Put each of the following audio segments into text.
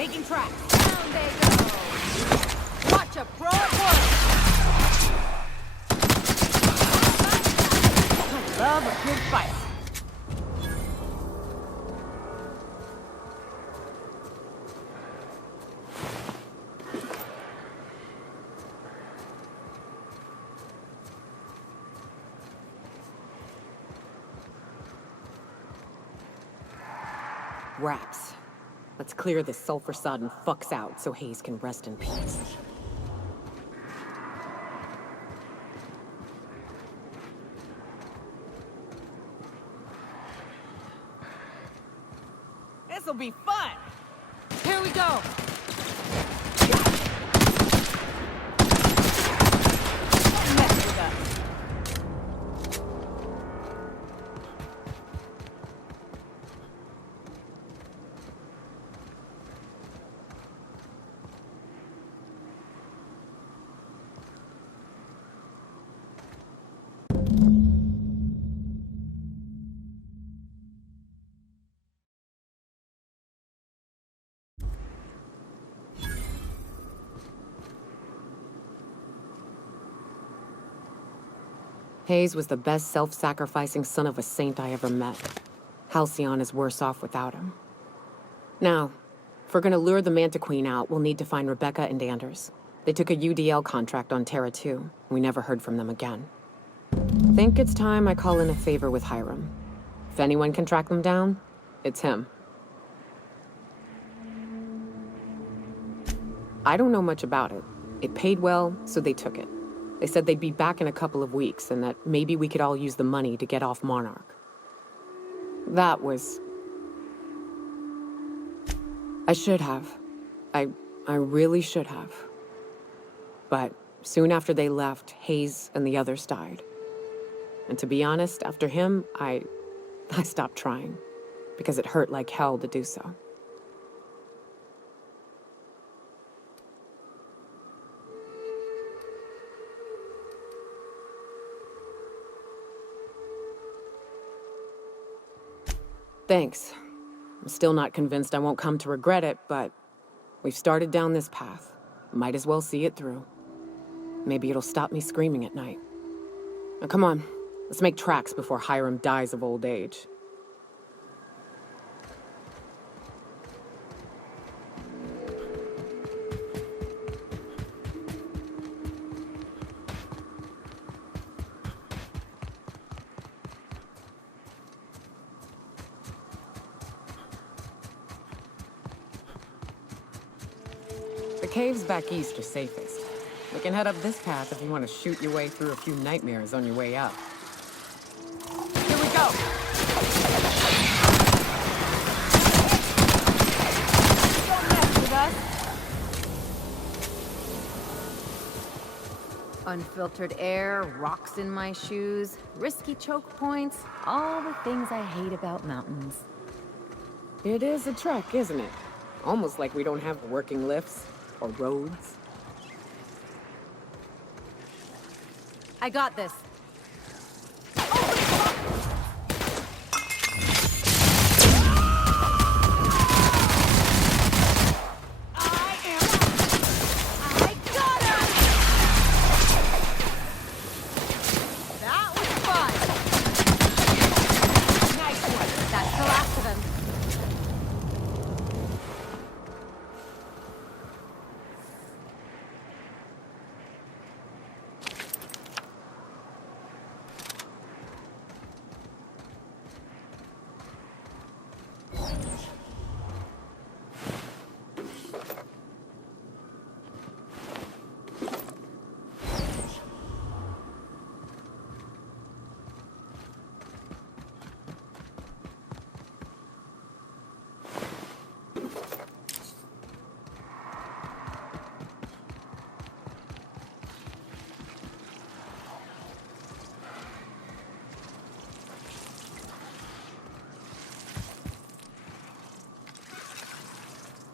Making tracks. Down they go. Watch a pro at work. I love a good fight. Wraps. Let's clear this sulfur-sodden fucks out so Hayes can rest in peace. This'll be fun! Here we go! Don't mess with us. Hayes was the best self-sacrificing son of a saint I ever met. Halcyon is worse off without him. Now, if we're gonna lure the Manta Queen out, we'll need to find Rebecca and Anders. They took a UDL contract on Terra 2. We never heard from them again. Think it's time I call in a favor with Hiram. If anyone can track them down, it's him. I don't know much about it. It paid well, so they took it. They said they'd be back in a couple of weeks, and that maybe we could all use the money to get off Monarch. That was... I should have. I really should have. But soon after they left, Hayes and the others died. And to be honest, after him, I stopped trying. Because it hurt like hell to do so. Thanks. I'm still not convinced I won't come to regret it, but we've started down this path. Might as well see it through. Maybe it'll stop me screaming at night. Now come on, let's make tracks before Hiram dies of old age. The caves back east are safest. We can head up this path if you want to shoot your way through a few nightmares on your way up. Here we go! Don't mess with us! Unfiltered air, rocks in my shoes, risky choke points, all the things I hate about mountains. It is a trek, isn't it? Almost like we don't have working lifts or roads. I got this.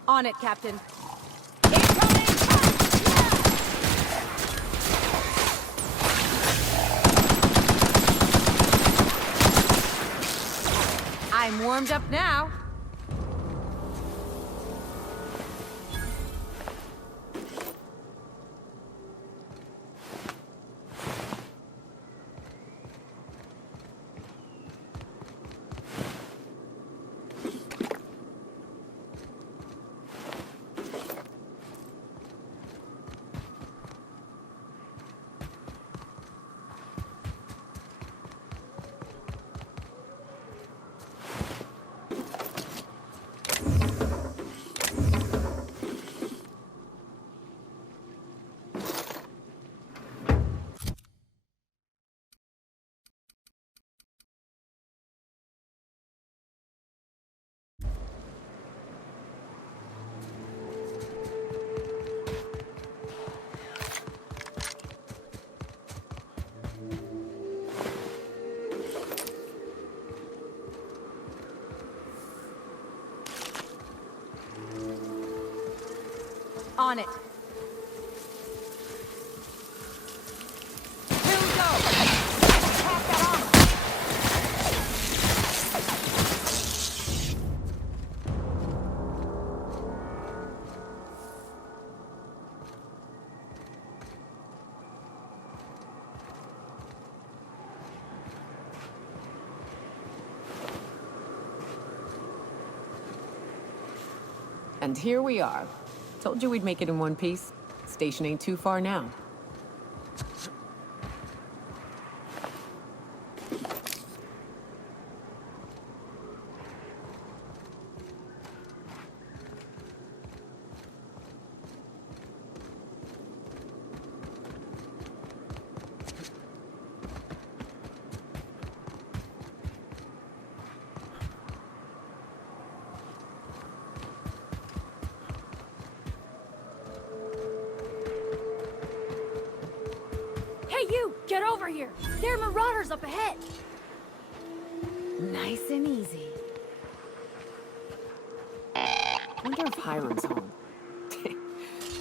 On it, Captain. Incoming! I'm warmed up now. On it. Here we go! Attack that armor! And here we are. Told you we'd make it in one piece. Station ain't too far now. Hey you! Get over here! There are marauders up ahead! Nice and easy. Wonder if Hiram's home.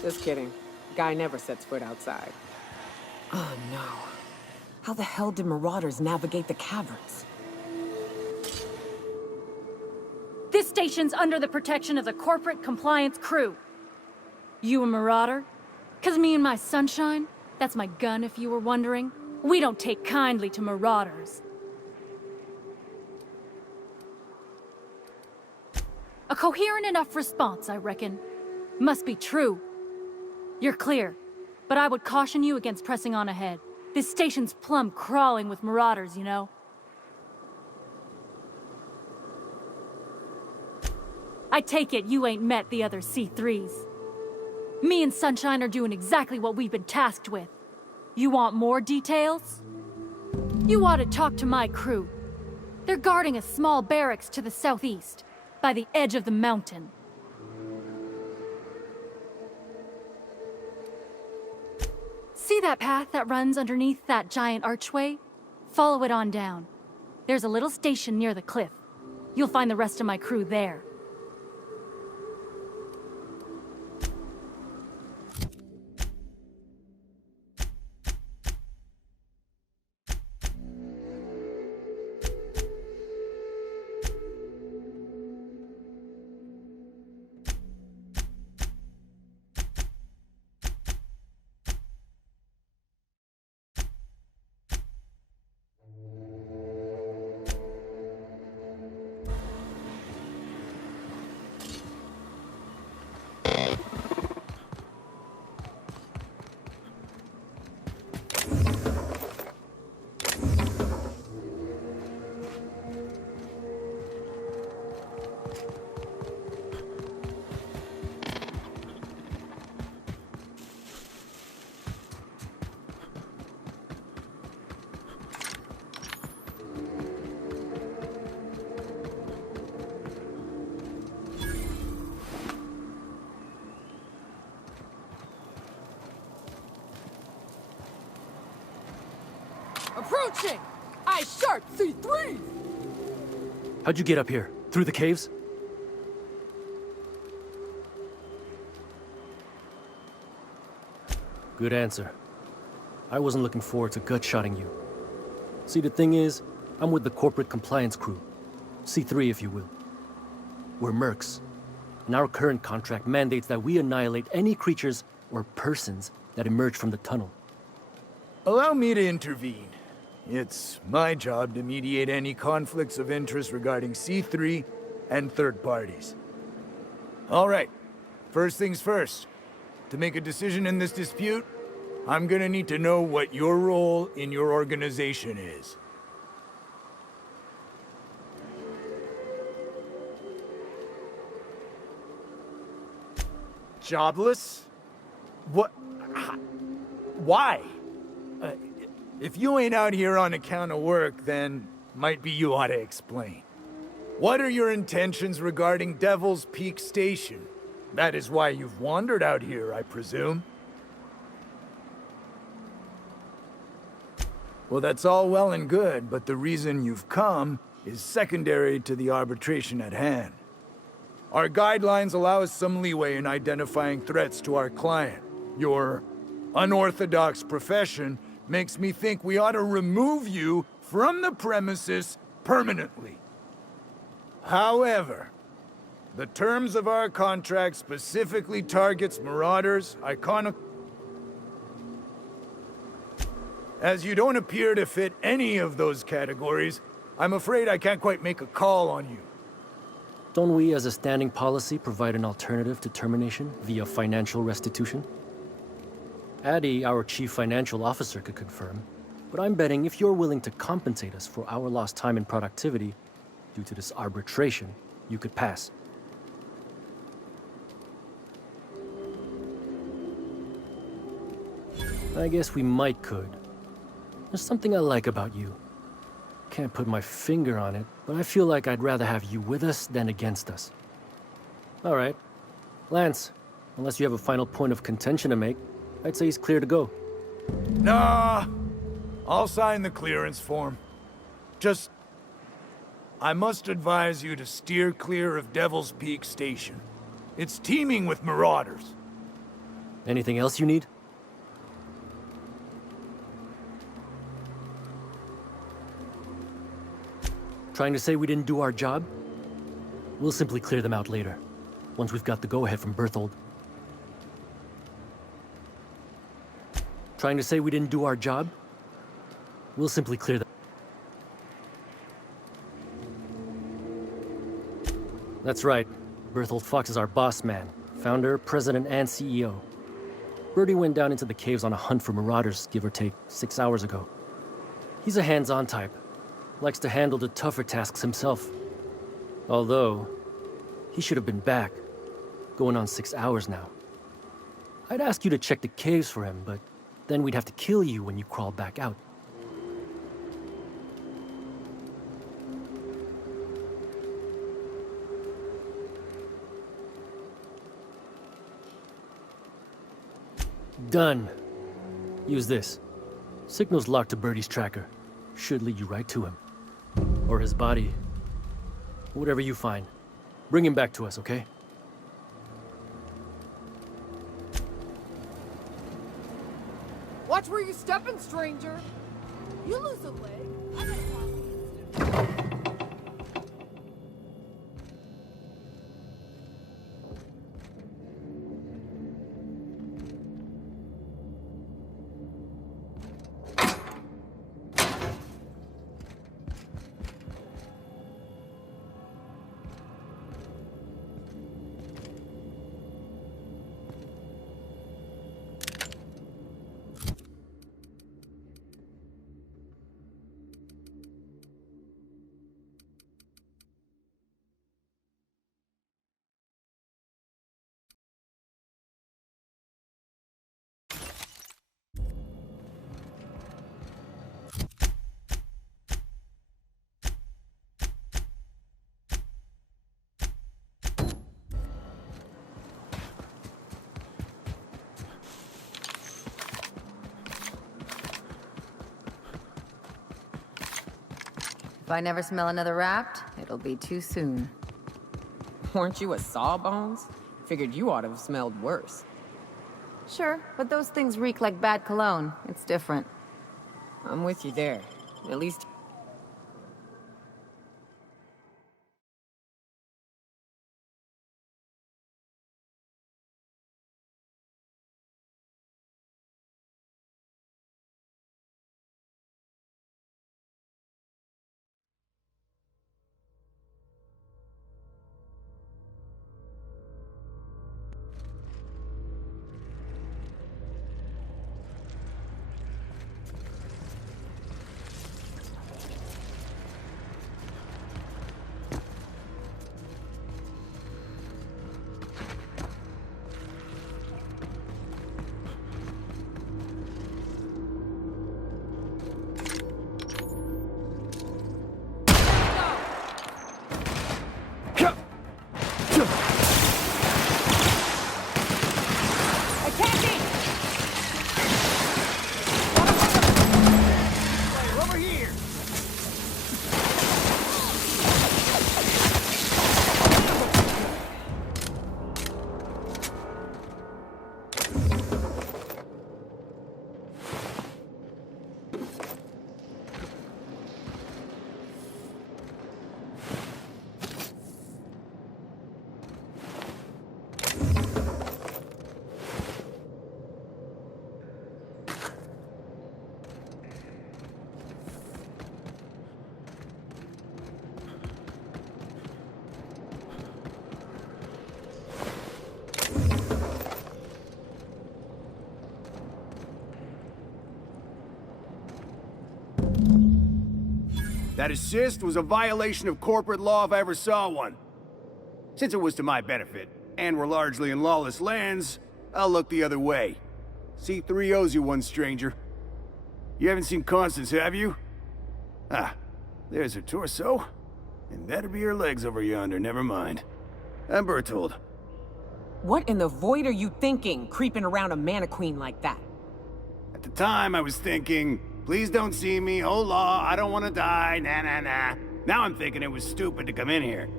Just kidding. Guy never sets foot outside. Oh no. How the hell did marauders navigate the caverns? This station's under the protection of the corporate compliance crew. You a marauder? 'Cause me and my sunshine, that's my gun if you were wondering, we don't take kindly to marauders. A coherent enough response, I reckon. Must be true. You're clear, but I would caution you against pressing on ahead. This station's plumb crawling with marauders, you know. I take it you ain't met the other C3s. Me and Sunshine are doing exactly what we've been tasked with. You want more details? You ought to talk to my crew. They're guarding a small barracks to the southeast, by the edge of the mountain. See that path that runs underneath that giant archway? Follow it on down. There's a little station near the cliff. You'll find the rest of my crew there. Approaching! I sharp C3! How'd you get up here? Through the caves? Good answer. I wasn't looking forward to gut-shotting you. See, the thing is, I'm with the corporate compliance crew. C3, if you will. We're mercs. And our current contract mandates that we annihilate any creatures or persons that emerge from the tunnel. Allow me to intervene. It's my job to mediate any conflicts of interest regarding C3 and third parties. All right, first things first. To make a decision in this dispute, I'm gonna need to know what your role in your organization is. Jobless? What? Why? If you ain't out here on account of work, then might be you ought to explain. What are your intentions regarding Devil's Peak Station? That is why you've wandered out here, I presume. Well, that's all well and good, but the reason you've come is secondary to the arbitration at hand. Our guidelines allow us some leeway in identifying threats to our client. Your unorthodox profession makes me think we ought to remove you from the premises permanently. However, the terms of our contract specifically targets marauders, As you don't appear to fit any of those categories, I'm afraid I can't quite make a call on you. Don't we, as a standing policy, provide an alternative to termination via financial restitution? Addy, our chief financial officer, could confirm, but I'm betting if you're willing to compensate us for our lost time and productivity due to this arbitration, you could pass. I guess we might could. There's something I like about you. Can't put my finger on it, but I feel like I'd rather have you with us than against us. All right. Lance, unless you have a final point of contention to make, I'd say he's clear to go. Nah, I'll sign the clearance form. Just, I must advise you to steer clear of Devil's Peak Station. It's teeming with marauders. Anything else you need? Trying to say we didn't do our job? We'll simply clear them out later, once we've got the go-ahead from Berthold. Trying to say we didn't do our job? We'll simply clear them. That's right. Berthold Fox is our boss man, founder, president, and CEO. Bertie went down into the caves on a hunt for marauders, give or take, 6 hours ago. He's a hands-on type. Likes to handle the tougher tasks himself. Although, he should have been back. Going on 6 hours now. I'd ask you to check the caves for him, but then we'd have to kill you when you crawl back out. Done. Use this. Signal's locked to Bertie's tracker. Should lead you right to him. Or his body. Whatever you find. Bring him back to us, okay? Watch where you're stepping, stranger! You lose a leg. I gotta talk to you. If I never smell another raft, it'll be too soon. Weren't you a sawbones? Figured you ought to have smelled worse. Sure, but those things reek like bad cologne. It's different. I'm with you there. At least... That assist was a violation of corporate law if I ever saw one. Since it was to my benefit, and we're largely in lawless lands, I'll look the other way. C3 owes you one, stranger. You haven't seen Constance, have you? Ah, there's her torso. And that'd be her legs over yonder, never mind. I'm Bertold. What in the void are you thinking, creeping around a mannequin like that? At the time, I was thinking, please don't see me, oh law, I don't want to die, nah nah nah. Now I'm thinking it was stupid to come in here.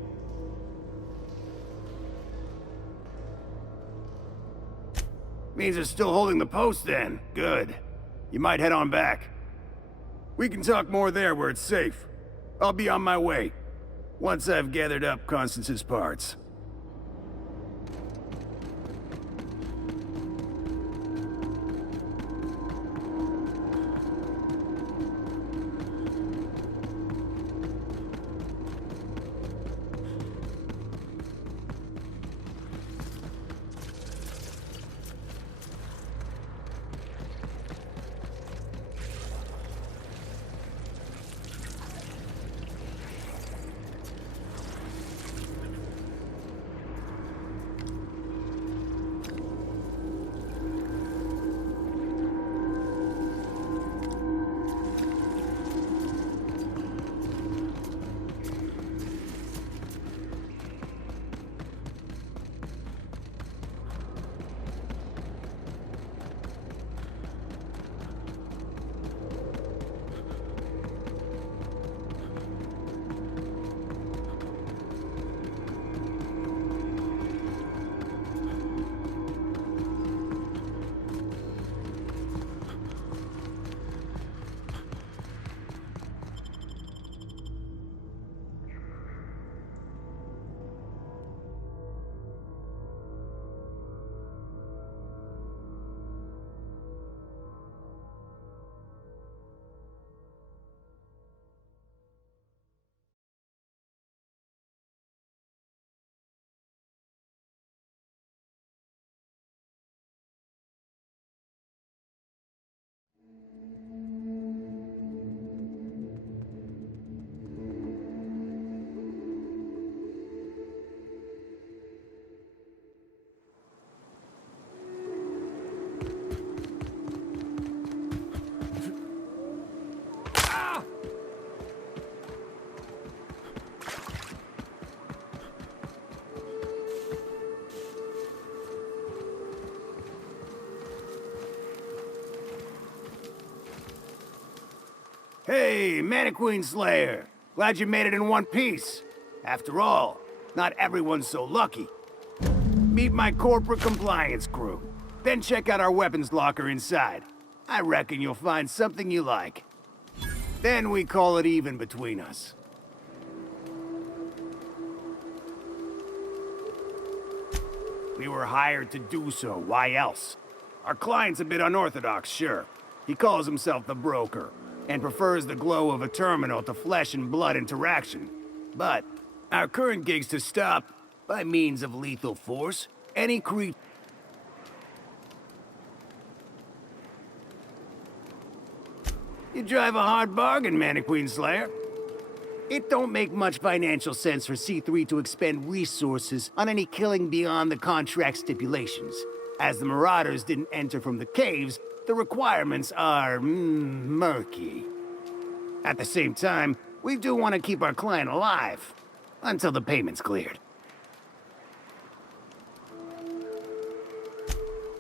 Means they're still holding the post then. Good. You might head on back. We can talk more there where it's safe. I'll be on my way. Once I've gathered up Constance's parts. Hey, Mannequin Slayer! Glad you made it in one piece. After all, not everyone's so lucky. Meet my corporate compliance crew. Then check out our weapons locker inside. I reckon you'll find something you like. Then we call it even between us. We were hired to do so, why else? Our client's a bit unorthodox, sure. He calls himself the broker, and prefers the glow of a terminal to flesh and blood interaction. But our current gig's to stop, by means of lethal force, any creature. You drive a hard bargain, Mannequin Slayer. It don't make much financial sense for C3 to expend resources on any killing beyond the contract stipulations. As the Marauders didn't enter from the caves, the requirements are murky. At the same time, we do want to keep our client alive until the payment's cleared.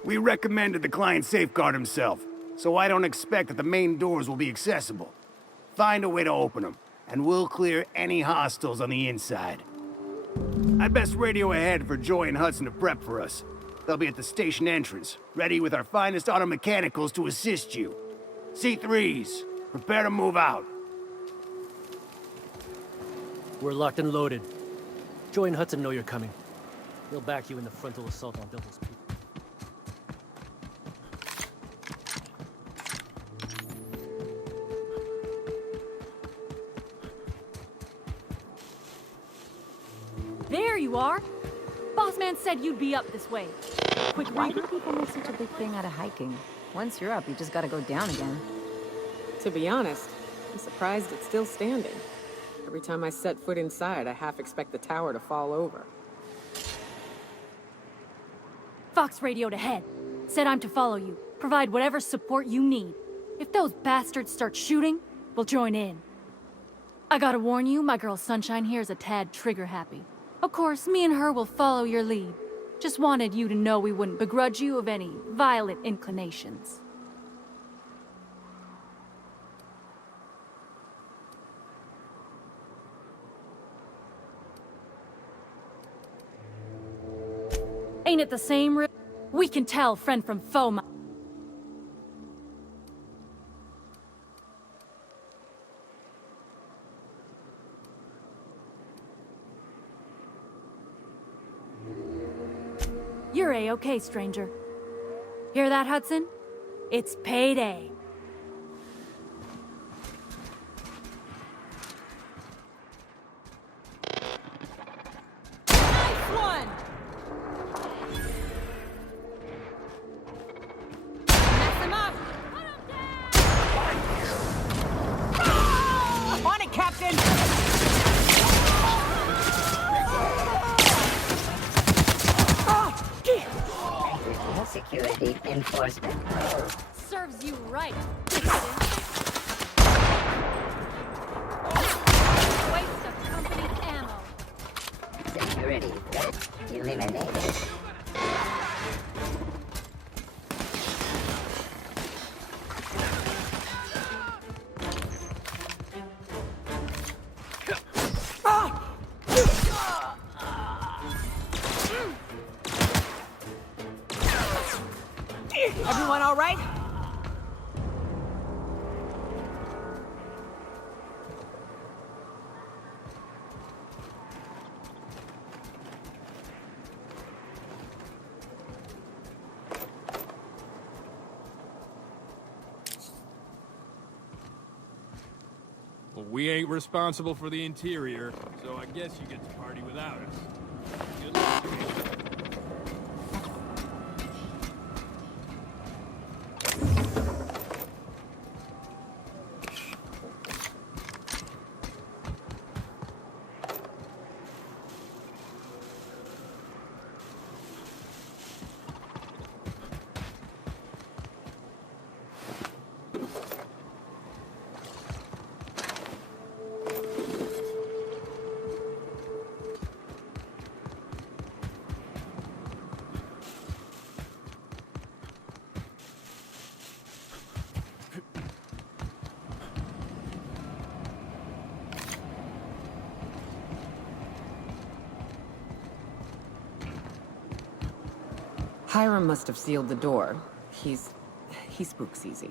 We recommended the client safeguard himself, so I don't expect that the main doors will be accessible. Find a way to open them, and we'll clear any hostiles on the inside. I'd best radio ahead for Joy and Hudson to prep for us. They'll be at the station entrance, ready with our finest auto mechanicals to assist you. C3s, prepare to move out. We're locked and loaded. Joy and Hudson know you're coming. They'll back you in the frontal assault on Devil's Peak. There you are! Boss man said you'd be up this way. Quick Why reader? do people make such a big thing out of hiking? Once you're up, you just gotta go down again. To be honest, I'm surprised it's still standing. Every time I set foot inside, I half expect the tower to fall over. Fox radioed ahead. Said I'm to follow you. Provide whatever support you need. If those bastards start shooting, we'll join in. I gotta warn you, my girl Sunshine here is a tad trigger-happy. Of course, me and her will follow your lead. Just wanted you to know we wouldn't begrudge you of any violent inclinations. Ain't it the same, We can tell friend from foe, You're A-okay, stranger. Hear that, Hudson? It's payday. Nice one! Mess him up! Put him down! On it, Captain! Security enforcement. Serves you right. Waste of company ammo. Security threat eliminated. Everyone all right? Well, we ain't responsible for the interior, so I guess you get to party without us. Good luck to you. Hiram must have sealed the door. He spooks easy.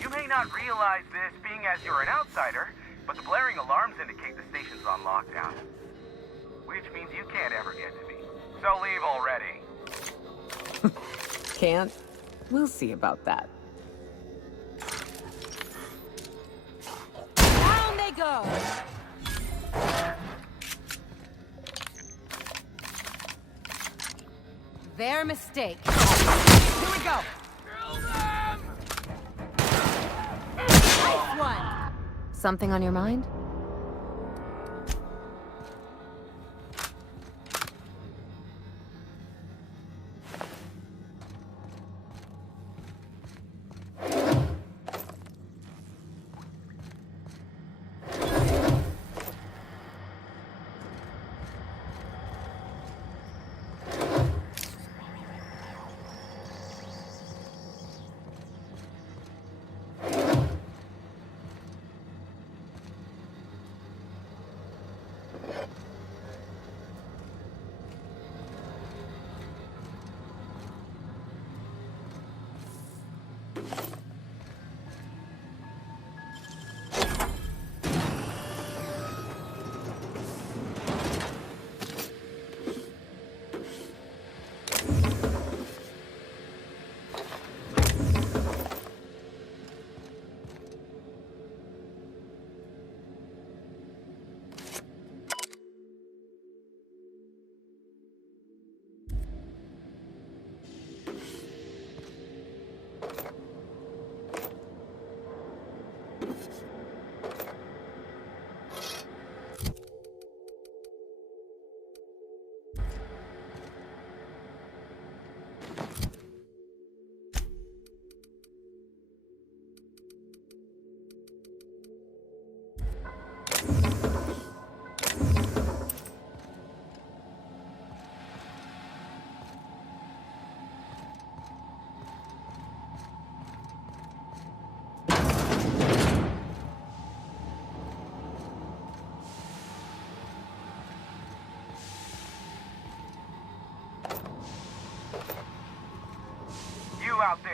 You may not realize this, being as you're an outsider, but the blaring alarms indicate the station's on lockdown. Which means you can't ever get to me. So leave already. Can't? We'll see about that. Down they go! Their mistake. Here we go! Nice one! Something on your mind?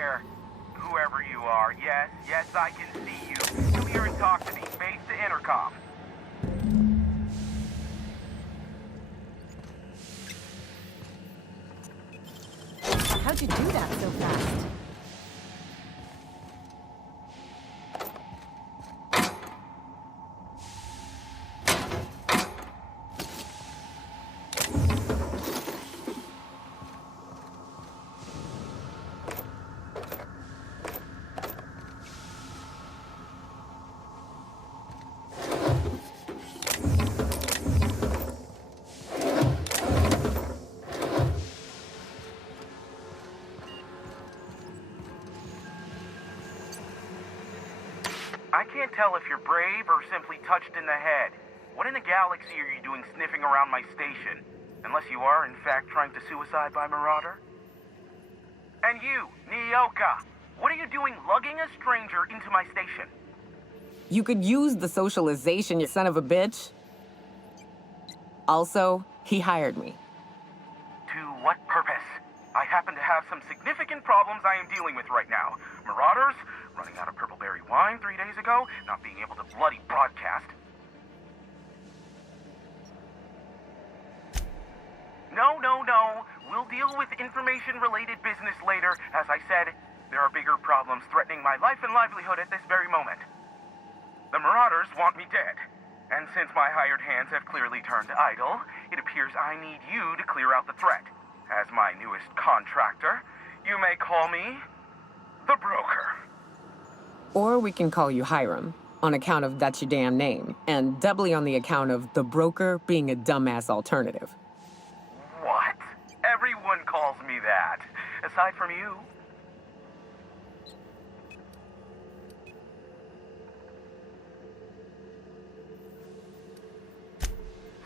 there. Whoever you are, yes, I can see you. Come here and talk to me, face the intercom. How'd you do that so fast? I can't tell if you're brave or simply touched in the head. What in the galaxy are you doing sniffing around my station? Unless you are, in fact, trying to suicide by Marauder? And you, Nyoka, what are you doing lugging a stranger into my station? You could use the socialization, you son of a bitch. Also, he hired me. To what purpose? I happen to have some significant problems I am dealing with right now. Marauders, running out of purple berry wine 3 days ago, not being able to bloody broadcast. No. We'll deal with information-related business later. As I said, there are bigger problems threatening my life and livelihood at this very moment. The Marauders want me dead. And since my hired hands have clearly turned idle, it appears I need you to clear out the threat. As my newest contractor, you may call me the Broker. Or we can call you Hiram, on account of that's your damn name, and doubly on the account of the Broker being a dumbass alternative. What? Everyone calls me that, aside from you.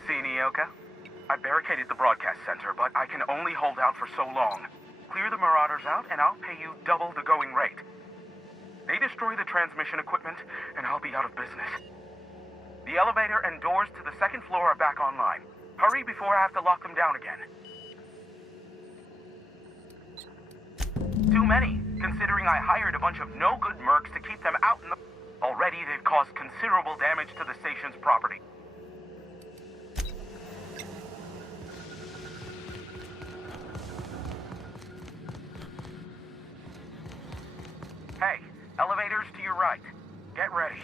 See, Nyoka? I barricaded the broadcast center, but I can only hold out for so long. Clear the Marauders out, and I'll pay you double the going rate. They destroy the transmission equipment, and I'll be out of business. The elevator and doors to the second floor are back online. Hurry before I have to lock them down again. Too many, considering I hired a bunch of no-good mercs to keep them out in the... Already, they've caused considerable damage to the station's property. Hey, elevators to your right. Get ready.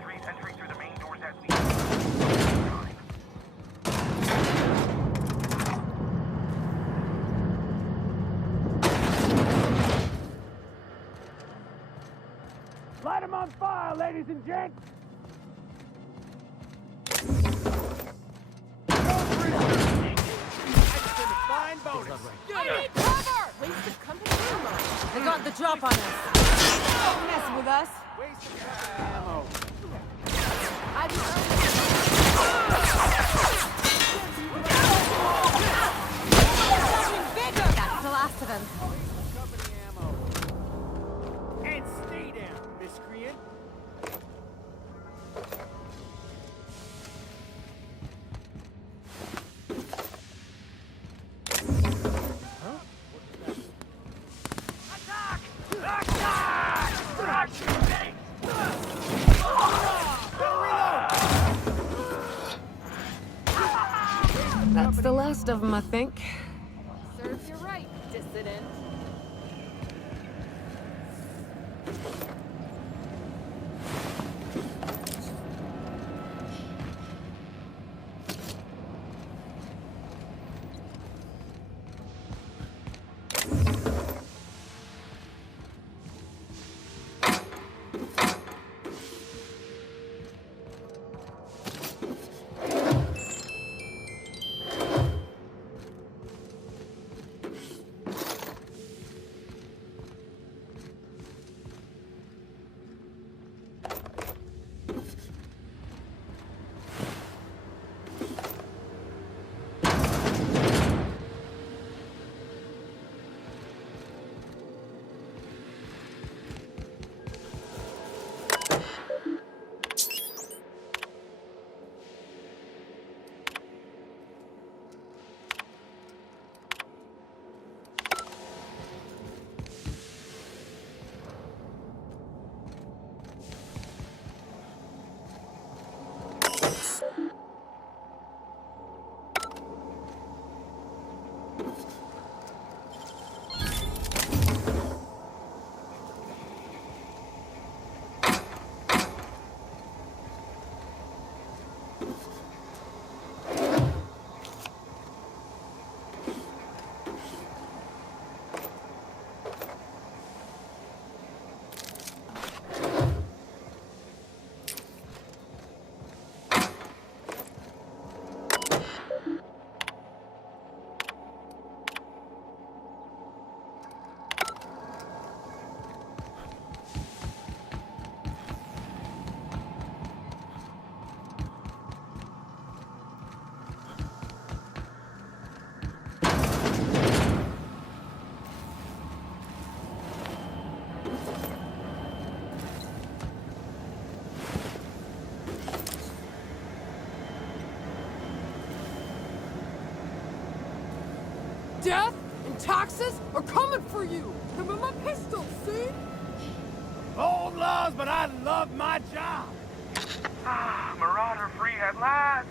83's entering through the main doors as we... Light them on fire, ladies and gents! Fine bonus. I need cover! Wasted company ammo. They got the drop on us. Don't mess with us. Wasted ammo. I've bigger! That's the last of them. Company ammo. And stay down, miscreant. That's the last of them, I think. Serves you right, dissident. Death and taxes are coming for you! Come in my pistol, see? Old laws, but I love my job. Ah, Marauder free at last.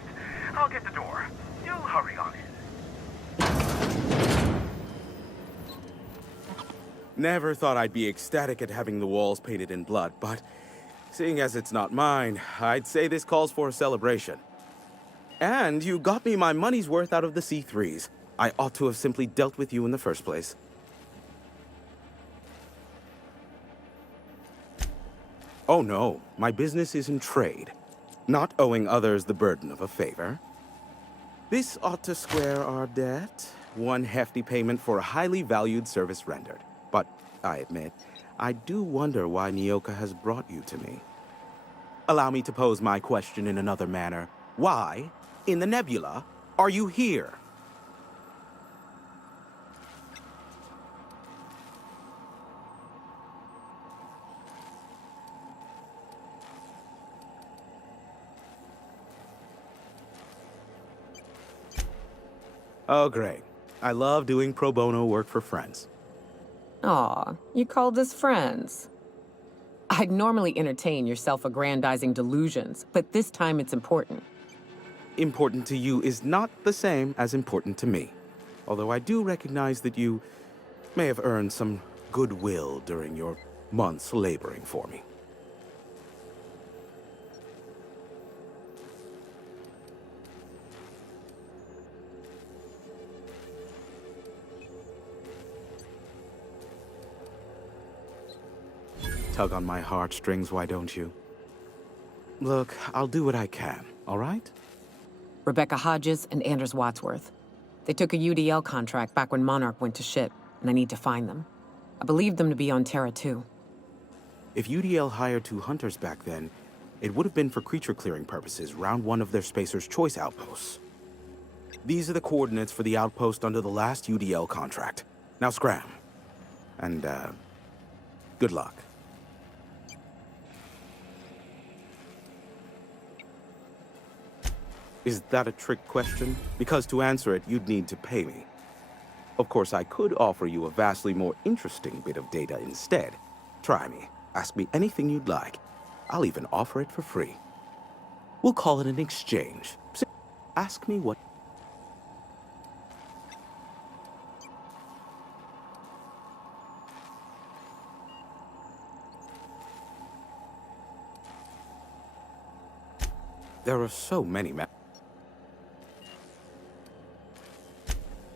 I'll get the door. You hurry on in. Never thought I'd be ecstatic at having the walls painted in blood, but seeing as it's not mine, I'd say this calls for a celebration. And you got me my money's worth out of the C3s. I ought to have simply dealt with you in the first place. Oh no, my business is in trade, not owing others the burden of a favor. This ought to square our debt. One hefty payment for a highly valued service rendered. But, I admit, I do wonder why Nyoka has brought you to me. Allow me to pose my question in another manner. Why, in the nebula, are you here? Oh, great. I love doing pro bono work for friends. Aw, you called us friends. I'd normally entertain your self-aggrandizing delusions, but this time it's important. Important to you is not the same as important to me. Although I do recognize that you may have earned some goodwill during your months laboring for me. Tug on my heartstrings, why don't you? Look, I'll do what I can, all right? Rebecca Hodges and Anders Wadsworth. They took a UDL contract back when Monarch went to shit, and I need to find them. I believe them to be on Terra too. If UDL hired 2 hunters back then, it would have been for creature clearing purposes, round 1 of their Spacer's Choice outposts. These are the coordinates for the outpost under the last UDL contract. Now scram. And, good luck. Is that a trick question? Because to answer it, you'd need to pay me. Of course, I could offer you a vastly more interesting bit of data instead. Try me. Ask me anything you'd like. I'll even offer it for free. We'll call it an exchange. Ask me what... There are so many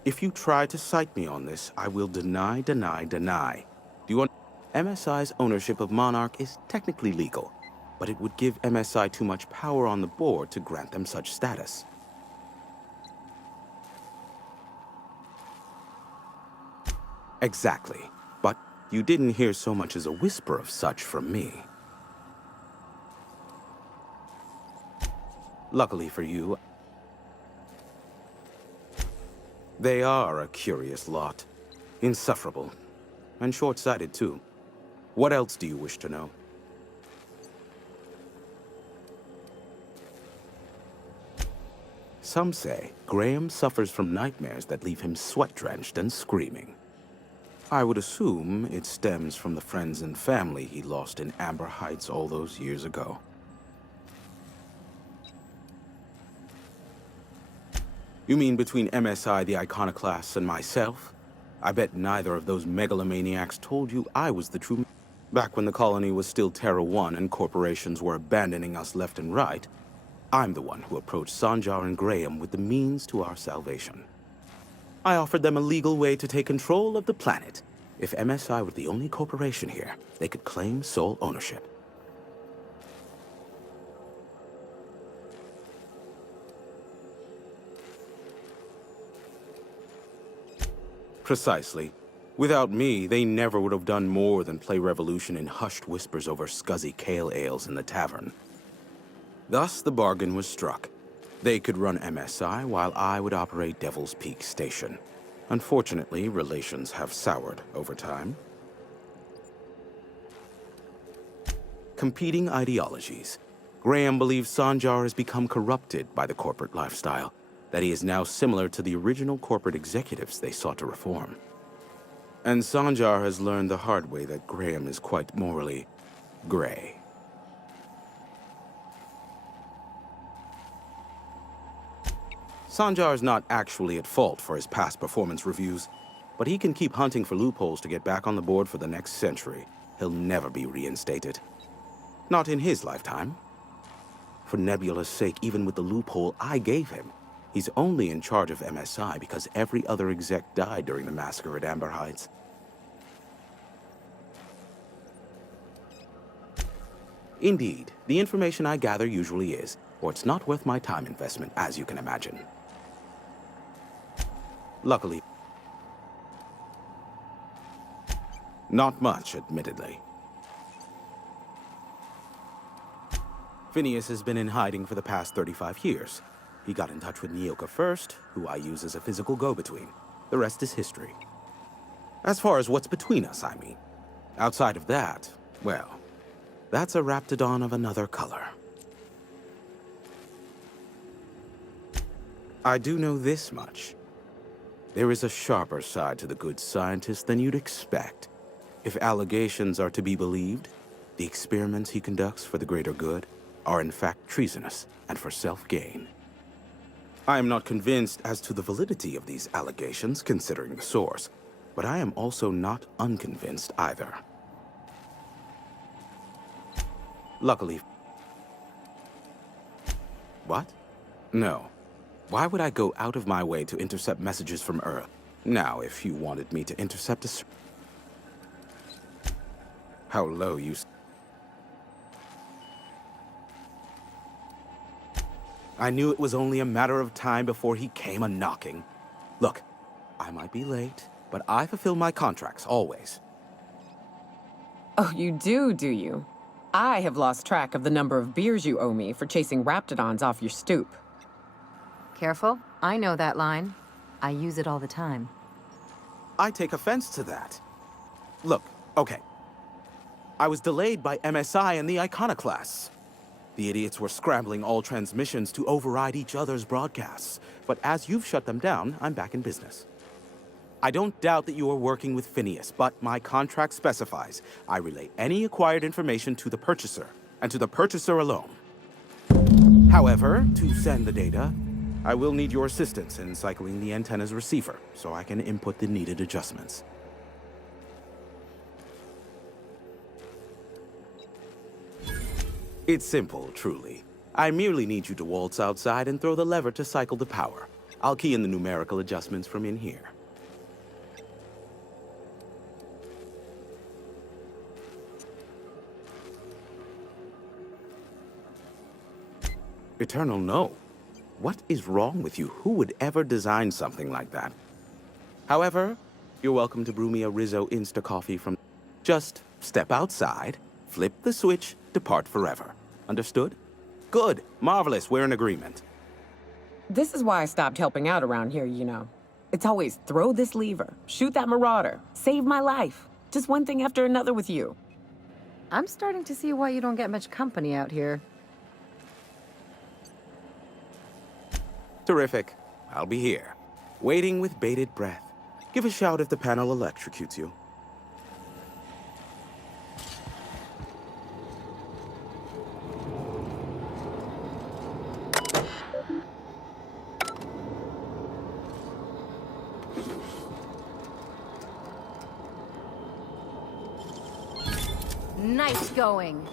If you try to cite me on this, I will deny. Do you want... MSI's ownership of Monarch is technically legal, but it would give MSI too much power on the board to grant them such status. Exactly. But you didn't hear so much as a whisper of such from me. Luckily for you, they are a curious lot. Insufferable. And short-sighted, too. What else do you wish to know? Some say Graham suffers from nightmares that leave him sweat-drenched and screaming. I would assume it stems from the friends and family he lost in Amber Heights all those years ago. You mean between MSI, the Iconoclasts, and myself? I bet neither of those megalomaniacs told you I was the true... Back when the colony was still Terra 1 and corporations were abandoning us left and right, I'm the one who approached Sanjar and Graham with the means to our salvation. I offered them a legal way to take control of the planet. If MSI were the only corporation here, they could claim sole ownership. Precisely. Without me, they never would have done more than play Revolution in hushed whispers over scuzzy kale ales in the tavern. Thus, the bargain was struck. They could run MSI while I would operate Devil's Peak Station. Unfortunately, relations have soured over time. Competing ideologies. Graham believes Sanjar has become corrupted by the corporate lifestyle, that he is now similar to the original corporate executives they sought to reform. And Sanjar has learned the hard way that Graham is quite morally gray. Sanjar is not actually at fault for his past performance reviews, but he can keep hunting for loopholes to get back on the board for the next century. He'll never be reinstated. Not in his lifetime. For Nebula's sake, even with the loophole I gave him, he's only in charge of MSI because every other exec died during the massacre at Amber Heights. Indeed, the information I gather usually is, or it's not worth my time investment, as you can imagine. Luckily, not much, admittedly. Phineas has been in hiding for the past 35 years. He got in touch with Nyoka first, who I use as a physical go-between. The rest is history. As far as what's between us, I mean. Outside of that, well, that's a Raptidon of another color. I do know this much. There is a sharper side to the good scientist than you'd expect. If allegations are to be believed, the experiments he conducts for the greater good are in fact treasonous and for self-gain. I am not convinced as to the validity of these allegations, considering the source, but I am also not unconvinced either. Luckily... What? No. Why would I go out of my way to intercept messages from Earth? Now, if you wanted me to intercept a... How low you... I knew it was only a matter of time before he came a-knocking. Look, I might be late, but I fulfill my contracts, always. Oh, you do you? I have lost track of the number of beers you owe me for chasing Raptidons off your stoop. Careful, I know that line. I use it all the time. I take offense to that. Look, okay. I was delayed by MSI and the Iconoclasts. The idiots were scrambling all transmissions to override each other's broadcasts. But as you've shut them down, I'm back in business. I don't doubt that you are working with Phineas, but my contract specifies I relay any acquired information to the purchaser, and to the purchaser alone. However, to send the data, I will need your assistance in cycling the antenna's receiver, so I can input the needed adjustments. It's simple, truly. I merely need you to waltz outside and throw the lever to cycle the power. I'll key in the numerical adjustments from in here. Eternal, no. What is wrong with you? Who would ever design something like that? However, you're welcome to brew me a Rizzo Insta coffee from... Just step outside, flip the switch, depart forever. Understood? Good. Marvelous. We're in agreement. This is why I stopped helping out around here, you know. It's always throw this lever, shoot that marauder, save my life. Just one thing after another with you. I'm starting to see why you don't get much company out here. Terrific. I'll be here, waiting with bated breath. Give a shout if the panel electrocutes you. Nice going.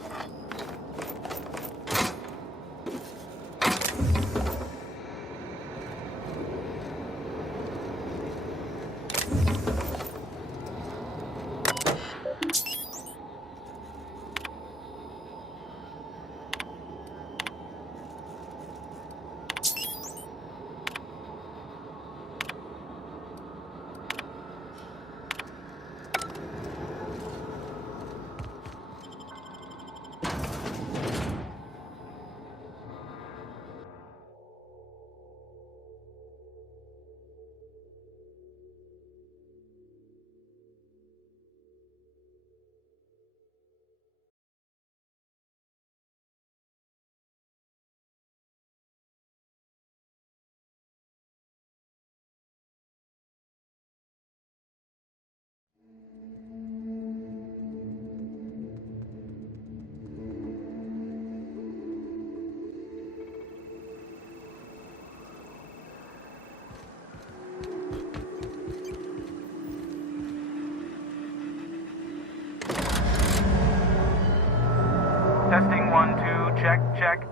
check, check.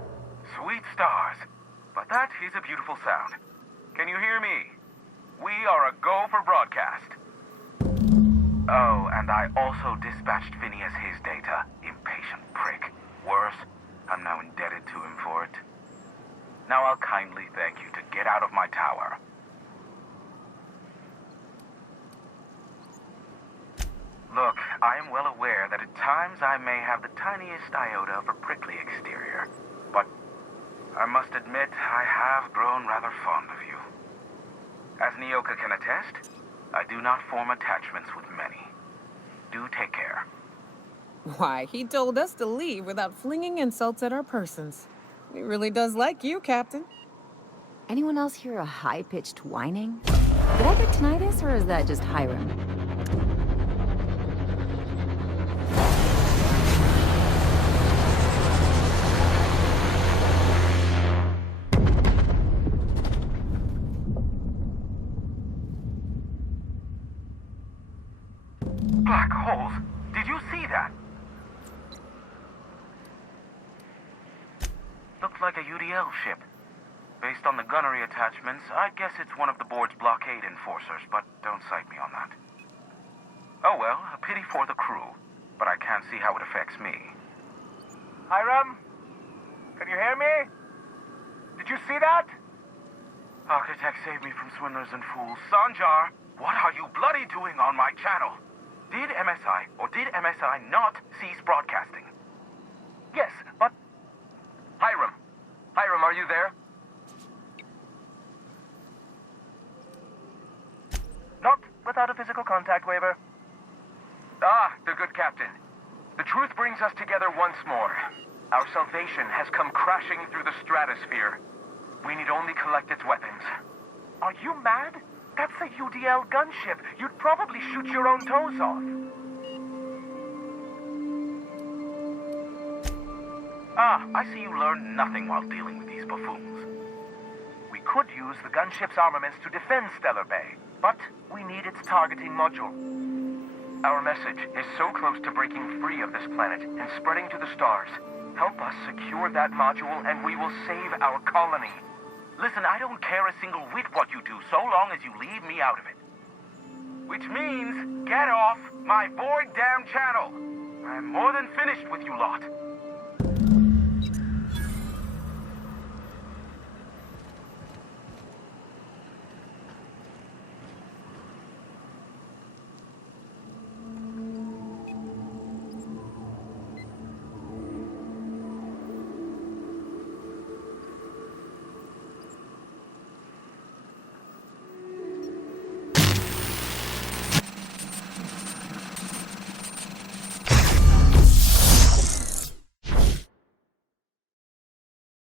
Sweet stars. But that is a beautiful sound. Can you hear me? We are a go for broadcast. Oh, and I also dispatched Phineas his data. Impatient prick. Worse, I'm now indebted to him for it. Now I'll kindly thank you to get out of my tower. Look, I am well aware that at times I may have the tiniest iota of a prickly exterior, but I must admit I have grown rather fond of you. As Nyoka can attest, I do not form attachments with many. Do take care. Why, he told us to leave without flinging insults at our persons. He really does like you, Captain. Anyone else hear a high-pitched whining? Did I get tinnitus, or is that just Hiram? Black holes! Did you see that? Looked like a UDL ship. Based on the gunnery attachments, I guess it's one of the board's blockade enforcers, but don't cite me on that. Oh well, a pity for the crew, but I can't see how it affects me. Hiram? Can you hear me? Did you see that? Architect saved me from swindlers and fools. Sanjar, what are you bloody doing on my channel? Did MSI or did MSI not cease broadcasting? Yes, but... Hiram. Hiram, are you there? Not without a physical contact waiver. Ah, the good captain. The truth brings us together once more. Our salvation has come crashing through the stratosphere. We need only collect its weapons. Are you mad? That's a UDL gunship. You'd probably shoot your own toes off. Ah, I see you learned nothing while dealing with these buffoons. We could use the gunship's armaments to defend Stellar Bay, but we need its targeting module. Our message is so close to breaking free of this planet and spreading to the stars. Help us secure that module and we will save our colony. Listen, I don't care a single whit what you do, so long as you leave me out of it. Which means, get off my void damn channel. I'm more than finished with you lot.